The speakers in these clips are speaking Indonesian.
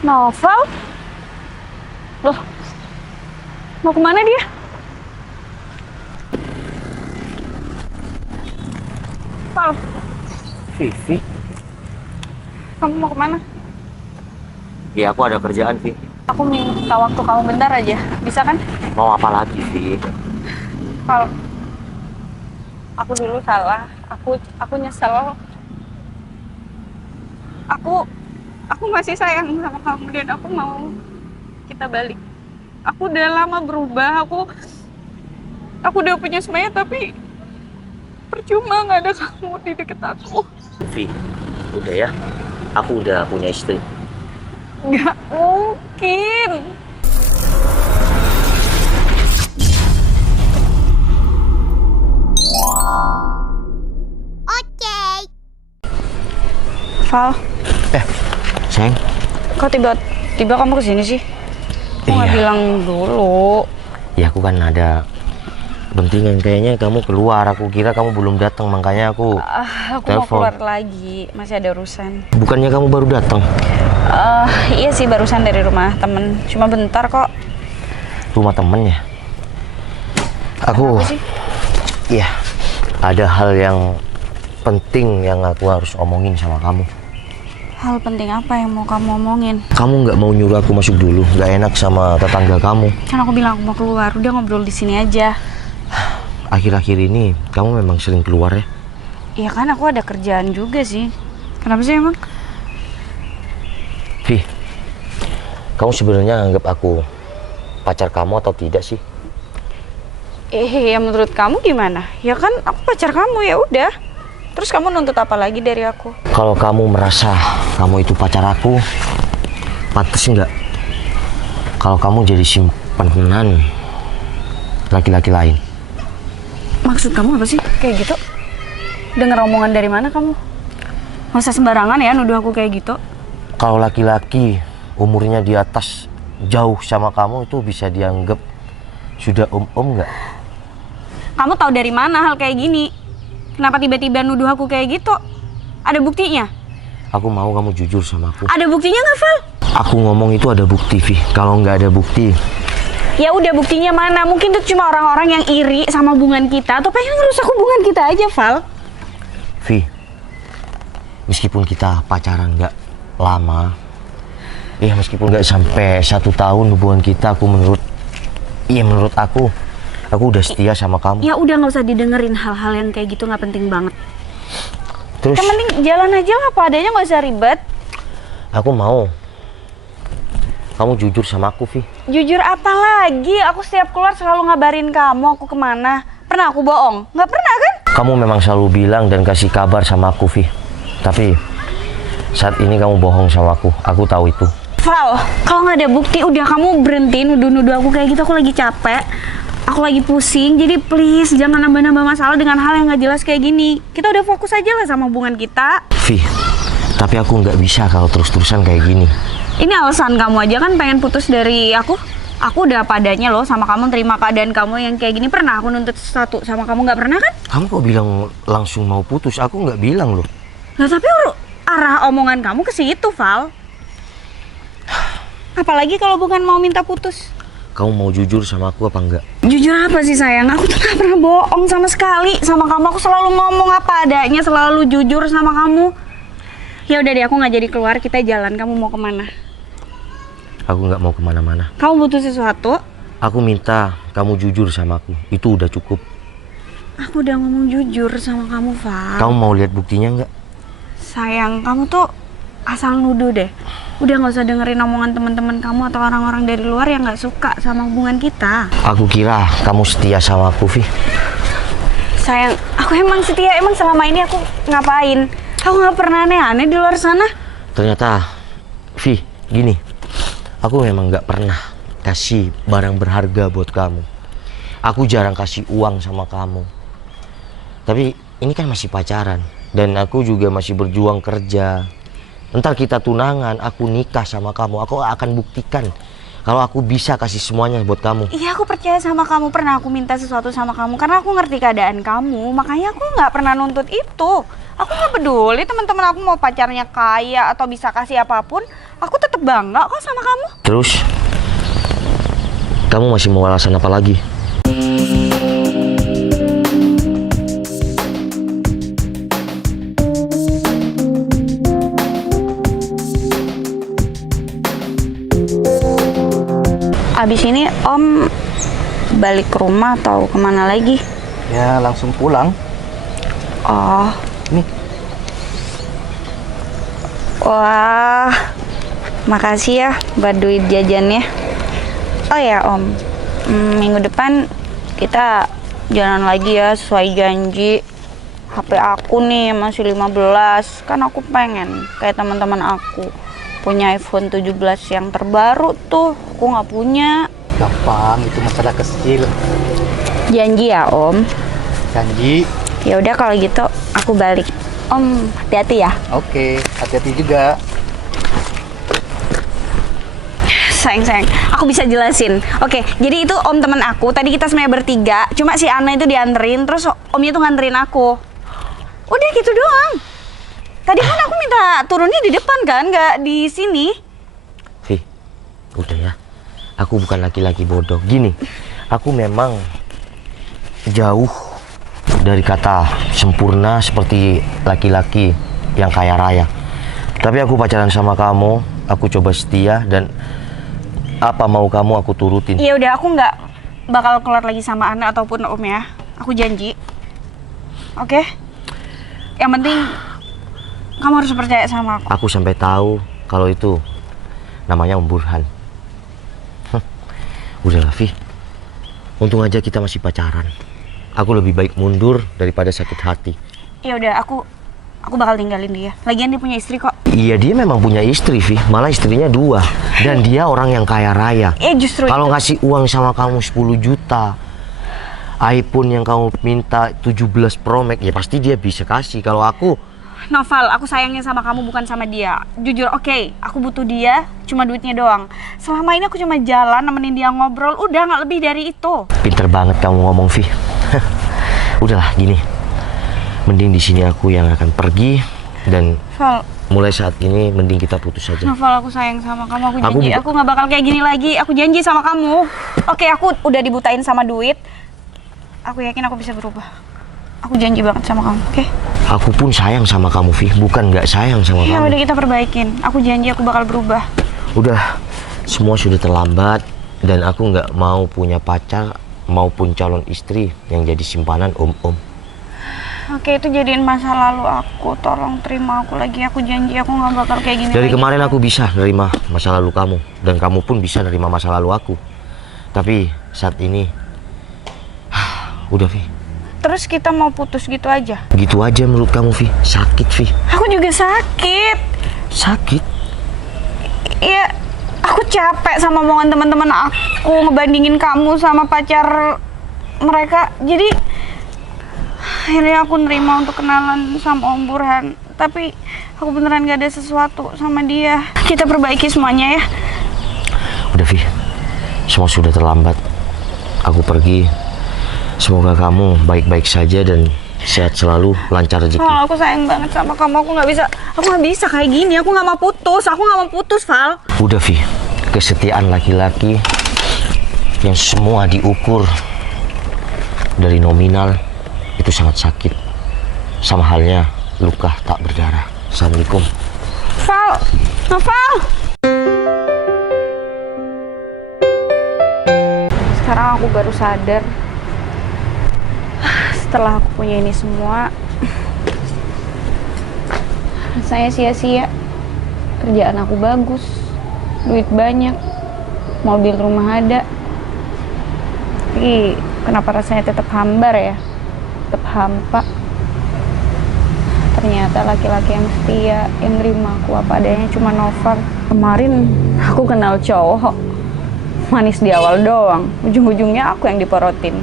Novel? Loh, mau kemana dia? Val, Vivi? kamu mau kemana? Ya aku ada kerjaan, Vi. Aku minta waktu kamu bentar aja, bisa kan? Mau apa lagi, Vi? Val, aku dulu salah. Aku nyesel. Aku masih sayang sama kamu dan aku mau kita balik. Aku udah lama berubah. Aku udah punya semuanya tapi percuma nggak ada kamu di deket aku. Vi, udah ya. Aku udah punya istri. Nggak mungkin. Val, Sayang? kok tiba-tiba kamu kesini sih? Kok nggak Iya. bilang dulu? Ya aku kan ada pentingan, kayaknya kamu keluar. Aku kira kamu belum datang, makanya aku Aku mau telepon. keluar lagi, masih ada urusan. Bukannya kamu baru datang? Iya sih, barusan dari rumah temen. Cuma bentar kok. Rumah temen ya? Aku, Kenapa sih? iya, ada hal yang penting yang aku harus omongin sama kamu. Hal penting apa yang mau kamu omongin? Kamu nggak mau nyuruh aku masuk dulu? Nggak enak sama tetangga kamu. Kan aku bilang aku mau keluar, udah ngobrol di sini aja. Akhir-akhir ini kamu memang sering keluar ya? Iya kan, aku ada kerjaan juga sih. Kenapa sih emang? Vi, kamu sebenarnya anggap aku pacar kamu atau tidak sih? Ya menurut kamu gimana? Ya kan aku pacar kamu, ya udah. Terus kamu nuntut apa lagi dari aku? Kalau kamu merasa kamu itu pacar aku, pantas nggak kalau kamu jadi simpanan laki-laki lain? Maksud kamu apa sih? Kayak gitu? Dengar omongan dari mana kamu? Nggak usah sembarangan ya nuduh aku kayak gitu. Kalau laki-laki umurnya di atas jauh sama kamu itu bisa dianggap sudah nggak? Kamu tahu dari mana hal kayak gini? Kenapa tiba-tiba nuduh aku kayak gitu? Ada buktinya? Aku mau kamu jujur sama aku. Ada buktinya nggak, Val? Aku ngomong itu ada bukti, Vi. Kalau nggak ada bukti, Ya udah, buktinya mana? Mungkin itu cuma orang-orang yang iri sama hubungan kita atau pengen ngerusak hubungan kita aja, Val. Vi, meskipun kita pacaran nggak lama, ya meskipun nggak sampai 1 tahun hubungan kita, menurut aku udah setia sama kamu. Ya udah, nggak usah didengerin hal-hal yang kayak gitu, nggak penting banget. Terus Yang penting jalan aja lah, apa adanya, nggak usah ribet. aku mau kamu jujur sama aku, Vi. Jujur apa lagi? Aku setiap keluar selalu ngabarin kamu aku kemana. Pernah aku bohong? Nggak pernah kan? Kamu memang selalu bilang dan kasih kabar sama aku, Vi. Tapi saat ini kamu bohong sama aku. Aku tahu itu. Val, kalau nggak ada bukti, udah kamu berhenti nuduh-nuduh aku kayak gitu. Aku lagi capek. Aku lagi pusing, jadi please jangan nambah-nambah masalah dengan hal yang nggak jelas kayak gini. Kita udah fokus aja lah sama hubungan kita. Vi, tapi aku nggak bisa kalau terus-terusan kayak gini. Ini alasan kamu aja kan pengen putus dari aku. Aku udah padanya loh sama kamu, terima keadaan kamu yang kayak gini. Pernah aku nuntut sesuatu sama kamu, nggak pernah kan? Kamu kok bilang langsung mau putus? Aku nggak bilang loh. Nah tapi arah omongan kamu ke situ, Val. Apalagi kalau bukan mau minta putus. Kamu mau jujur sama aku apa enggak? Jujur apa sih sayang? Aku tuh gak pernah bohong sama sekali sama kamu. Aku selalu ngomong apa adanya, selalu jujur sama kamu. Ya udah deh, aku nggak jadi keluar. Kita jalan. Kamu mau kemana? Aku nggak mau kemana-mana. Kamu butuh sesuatu? Aku minta kamu jujur sama aku. Itu udah cukup. Aku udah ngomong jujur sama kamu, Val. Kamu mau lihat buktinya nggak? Sayang, kamu tuh asal nuduh deh. Udah nggak usah dengerin omongan teman-teman kamu atau orang-orang dari luar yang nggak suka sama hubungan kita. Aku kira kamu setia sama aku, Vi. Sayang, aku emang setia. Emang selama ini aku ngapain? Aku nggak pernah aneh-aneh di luar sana. Ternyata, Vi, gini. Aku memang nggak pernah kasih barang berharga buat kamu. Aku jarang kasih uang sama kamu. Tapi ini kan masih pacaran. Dan aku juga masih berjuang kerja. Ntar kita tunangan, aku nikah sama kamu. Aku akan buktikan kalau aku bisa kasih semuanya buat kamu. Iya, aku percaya sama kamu. Pernah aku minta sesuatu sama kamu karena aku ngerti keadaan kamu. Makanya aku nggak pernah nuntut itu. Aku nggak peduli teman-teman aku mau pacarnya kaya atau bisa kasih apapun. Aku tetap bangga kok sama kamu. Terus, kamu masih mau alasan apa lagi? Abis ini Om balik ke rumah atau kemana lagi? Ya langsung pulang. Oh, Nih. wah, makasih ya buat duit jajannya. Oh ya Om, minggu depan kita jalan lagi ya sesuai janji. HP aku nih masih 15, kan aku pengen kayak teman-teman aku punya iPhone 17 yang terbaru tuh. Aku nggak punya. Gampang, itu masalah kecil. Janji ya Om. Janji. Ya udah kalau gitu aku balik. Om, hati-hati ya. Oke, hati-hati juga. Sayang, aku bisa jelasin. Oke, jadi itu Om teman aku. Tadi kita sebenarnya bertiga, cuma si Ana itu dianterin, terus Omnya tuh nganterin aku. Udah gitu doang. Tadi kan aku minta turunnya di depan kan, nggak di sini. Vi, udah ya. Aku bukan laki-laki bodoh. Gini, aku memang jauh dari kata sempurna seperti laki-laki yang kaya raya. Tapi aku pacaran sama kamu, aku coba setia dan apa mau kamu aku turutin. Ya udah, aku nggak bakal keluar lagi sama Ana ataupun Om ya. Aku janji. Oke? Yang penting kamu harus percaya sama aku. Aku sampai tahu kalau itu namanya Om Burhan. Udahlah, Vi. Untung aja kita masih pacaran. Aku lebih baik mundur daripada sakit hati. Ya udah, aku bakal tinggalin dia. Lagian dia punya istri kok. Iya, dia memang punya istri, Vi. Malah istrinya 2. Dan dia orang yang kaya raya. Justru Kalau itu. ngasih uang sama kamu 10 juta, iPhone yang kamu minta 17 Pro Max, ya pasti dia bisa kasih. Kalau aku, Noval, aku sayangnya sama kamu bukan sama dia. Jujur, oke, aku butuh dia, cuma duitnya doang. Selama ini aku cuma jalan nemenin dia ngobrol, udah nggak lebih dari itu. pinter banget kamu ngomong, Vi. Udahlah, gini. Mending di sini aku yang akan pergi dan Val, mulai saat ini mending kita putus saja. Noval, aku sayang sama kamu, aku Aku janji, aku nggak bakal kayak gini lagi. Aku janji sama kamu. Oke, aku udah dibutain sama duit. Aku yakin aku bisa berubah. Aku janji banget sama kamu, oke? Aku pun sayang sama kamu, Vi. Bukan nggak sayang sama Ya kamu. udah, kita perbaikin. Aku janji aku bakal berubah. Udah, semua sudah terlambat dan aku nggak mau punya pacar maupun calon istri yang jadi simpanan om-om. Oke, itu jadiin masa lalu aku. Tolong terima aku lagi. Aku janji aku nggak bakal kayak gini Dari lagi. kemarin aku bisa nerima masa lalu kamu dan kamu pun bisa nerima masa lalu aku. Tapi saat ini, udah, Vi. Terus kita mau putus gitu aja? Gitu aja menurut kamu, Vi? Sakit, Vi. Aku juga sakit. Sakit? Iya, aku capek sama omongan teman-teman aku ngebandingin kamu sama pacar mereka. Jadi akhirnya aku nerima untuk kenalan sama Om Burhan. Tapi aku beneran gak ada sesuatu sama dia. Kita perbaiki semuanya ya. Udah, Vi. Semua sudah terlambat. Aku pergi. Semoga kamu baik-baik saja dan sehat selalu, lancar rezeki. Val, aku sayang banget sama kamu. Aku nggak bisa kayak gini. Aku nggak mau putus, Val. Udah, Vi. Kesetiaan laki-laki yang semua diukur dari nominal itu sangat sakit. Sama halnya luka tak berdarah. Assalamualaikum. Val, Val. Sekarang aku baru sadar. Setelah aku punya ini semua, rasanya sia-sia. Kerjaan aku bagus, duit banyak, mobil rumah ada. Tapi kenapa rasanya tetap hambar ya? Tetap hampa. Ternyata laki-laki yang setia, yang nerima aku apa adanya cuma Noval. Kemarin aku kenal cowok, manis di awal doang, ujung-ujungnya aku yang diporotin.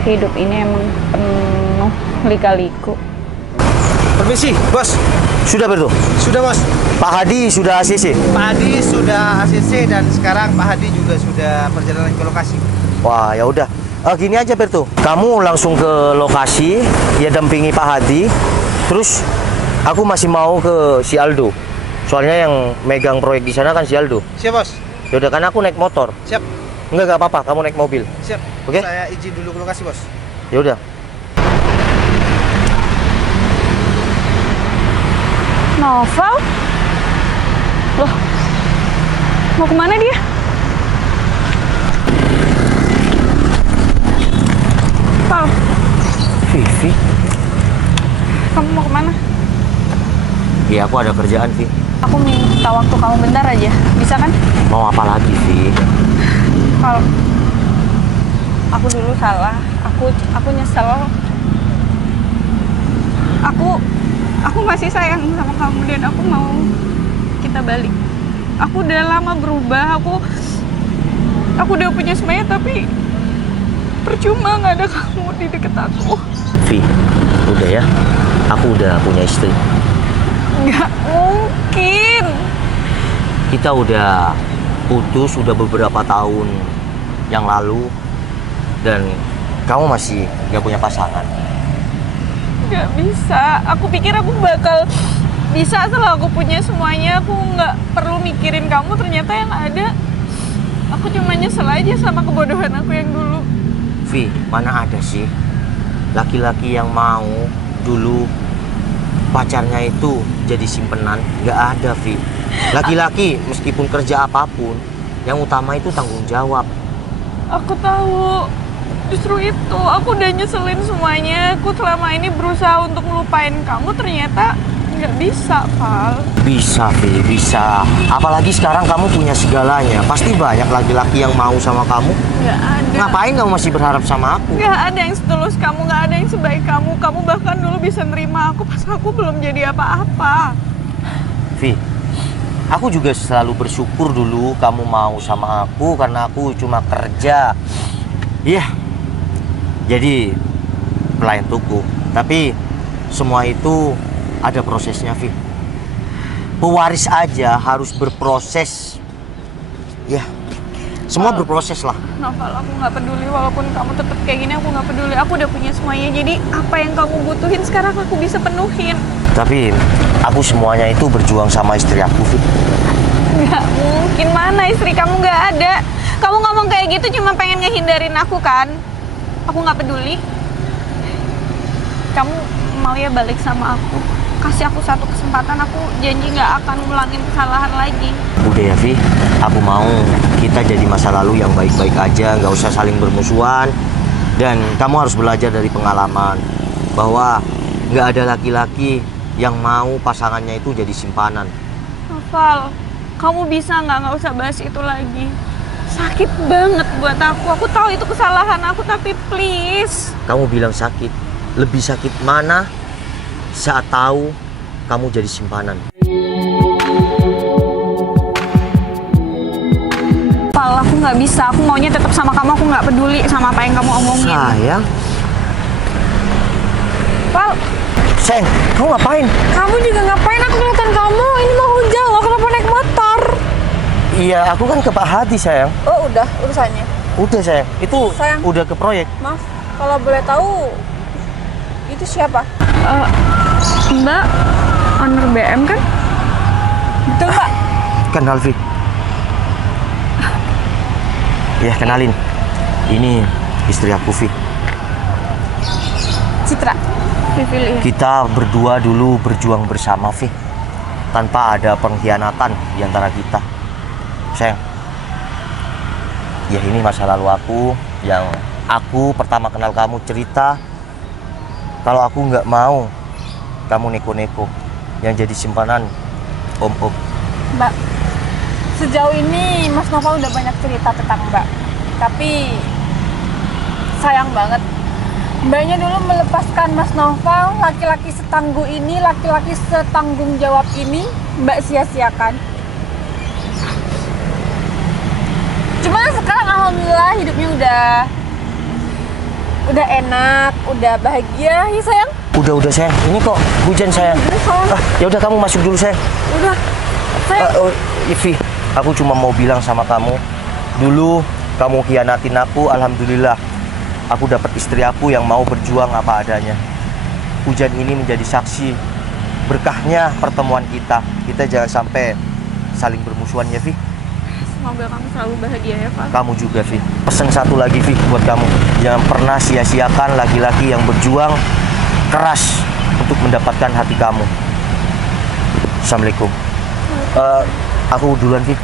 Hidup ini emang penuh lika-liku. Permisi, Bos. Sudah, Berto? Sudah, Bos. Pak Hadi sudah ACC? Pak Hadi sudah ACC dan sekarang Pak Hadi juga sudah perjalanan ke lokasi. Wah, ya udah. Gini aja, Berto. Kamu langsung ke lokasi, ya dampingi Pak Hadi. Terus Aku masih mau ke si Aldo. Soalnya yang megang proyek di sana kan si Aldo. Siap, Bos. Yaudah, kan aku naik motor. Siap. Enggak apa-apa, kamu naik mobil. Siap. Oke? Saya izin dulu ke lokasi, Bos. Yaudah. Novel? Loh, mau kemana dia? Val, Vivi? kamu mau kemana? Iya, aku ada kerjaan, Vi. Aku minta waktu kamu bentar aja, bisa kan? Mau apa lagi, Vi? Val, aku dulu salah, aku nyesel. Aku masih sayang sama kamu dan aku mau kita balik. Aku udah lama berubah, aku udah punya semuanya tapi percuma nggak ada kamu di deket aku. Vi, udah ya. Aku udah punya istri. Nggak mungkin. Kita udah putus udah beberapa tahun yang lalu. Dan kamu masih gak punya pasangan. Nggak bisa. Aku pikir aku bakal bisa setelah aku punya semuanya. Aku nggak perlu mikirin kamu. Ternyata yang ada, aku cuma nyesel aja sama kebodohan aku yang dulu. Vi, mana ada sih laki-laki yang mau dulu pacarnya itu jadi simpenan? Gak ada, Vi. Laki-laki meskipun kerja apapun, yang utama itu tanggung jawab. Aku tahu. Justru itu, aku udah nyeselin semuanya. Aku selama ini berusaha untuk ngelupain kamu, ternyata nggak bisa, Val. Bisa, Vi, bisa. Apalagi sekarang kamu punya segalanya. Pasti banyak laki-laki yang mau sama kamu. Nggak ada. Ngapain kamu masih berharap sama aku? Nggak ada yang setulus kamu, nggak ada yang sebaik kamu. Kamu bahkan dulu bisa nerima aku pas aku belum jadi apa-apa. Vi, aku juga selalu bersyukur dulu kamu mau sama aku karena aku cuma kerja. Iya, jadi pelayan toko. Tapi semua itu ada prosesnya, Vi. Pewaris aja harus berproses. Ya, semua berproses lah. Novel, aku nggak peduli walaupun kamu tetap kayak gini, aku nggak peduli. Aku udah punya semuanya. Jadi apa yang kamu butuhin sekarang aku bisa penuhin. Tapi aku semuanya itu berjuang sama istri aku, Vi. Nggak mungkin, mana istri kamu nggak ada. Kamu ngomong kayak gitu cuma pengen ngehindarin aku kan? Aku nggak peduli. Kamu mau ya balik sama aku? Kasih aku satu kesempatan, aku janji nggak akan ngulangin kesalahan lagi. Udah ya, Vi. Aku mau kita jadi masa lalu yang baik-baik aja, nggak usah saling bermusuhan. Dan kamu harus belajar dari pengalaman bahwa nggak ada laki-laki yang mau pasangannya itu jadi simpanan. Novel, kamu bisa nggak usah bahas itu lagi. Sakit banget buat aku. Aku tahu itu kesalahan aku, tapi please. Kamu bilang sakit. Lebih sakit mana saat tahu kamu jadi simpanan? Pal, aku nggak bisa. Aku maunya tetap sama kamu. Aku nggak peduli sama apa yang kamu omongin. Sayang. Pal, Sayang, kamu ngapain? kamu juga ngapain? Aku ngeliatin kamu. Ini mau hujan loh. Kenapa naik motor? Iya, aku kan ke Pak Hadi, sayang. Oh, udah urusannya. Udah, sayang. Itu Sayang. udah ke proyek. Maaf, kalau boleh tahu itu siapa? Mbak, owner BM kan? Betul, Mbak. Kenal, Vi. Ya, kenalin. Ini istri aku, Vi. Citra. Vivi. Kita berdua dulu berjuang bersama, Vi. Tanpa ada pengkhianatan di antara kita. Sayang. Ya, ini masa lalu aku yang aku pertama kenal kamu cerita kalau aku nggak mau kamu neko-neko yang jadi simpanan om-om. Mbak, sejauh ini Mas Novel udah banyak cerita tentang Mbak. Tapi sayang banget, Mbaknya dulu melepaskan Mas Novel, laki-laki setangguh ini, laki-laki setanggung jawab ini, Mbak sia-siakan. Cuma sekarang alhamdulillah hidupnya udah enak, udah bahagia, ya sayang. Udah sayang. Ini kok hujan, sayang. Ya udah, kamu masuk dulu, sayang. Udah, sayang. Ivi, aku cuma mau bilang sama kamu, dulu kamu khianatin aku, alhamdulillah aku dapat istri aku yang mau berjuang apa adanya. Hujan ini menjadi saksi berkahnya pertemuan kita. Kita jangan sampai saling bermusuhan ya, Vi. Semoga kamu selalu bahagia ya, Pak. Kamu juga, Vi. Pesan satu lagi, Vi, buat kamu. Jangan pernah sia-siakan laki-laki yang berjuang keras untuk mendapatkan hati kamu. Assalamualaikum. Aku duluan, Vi.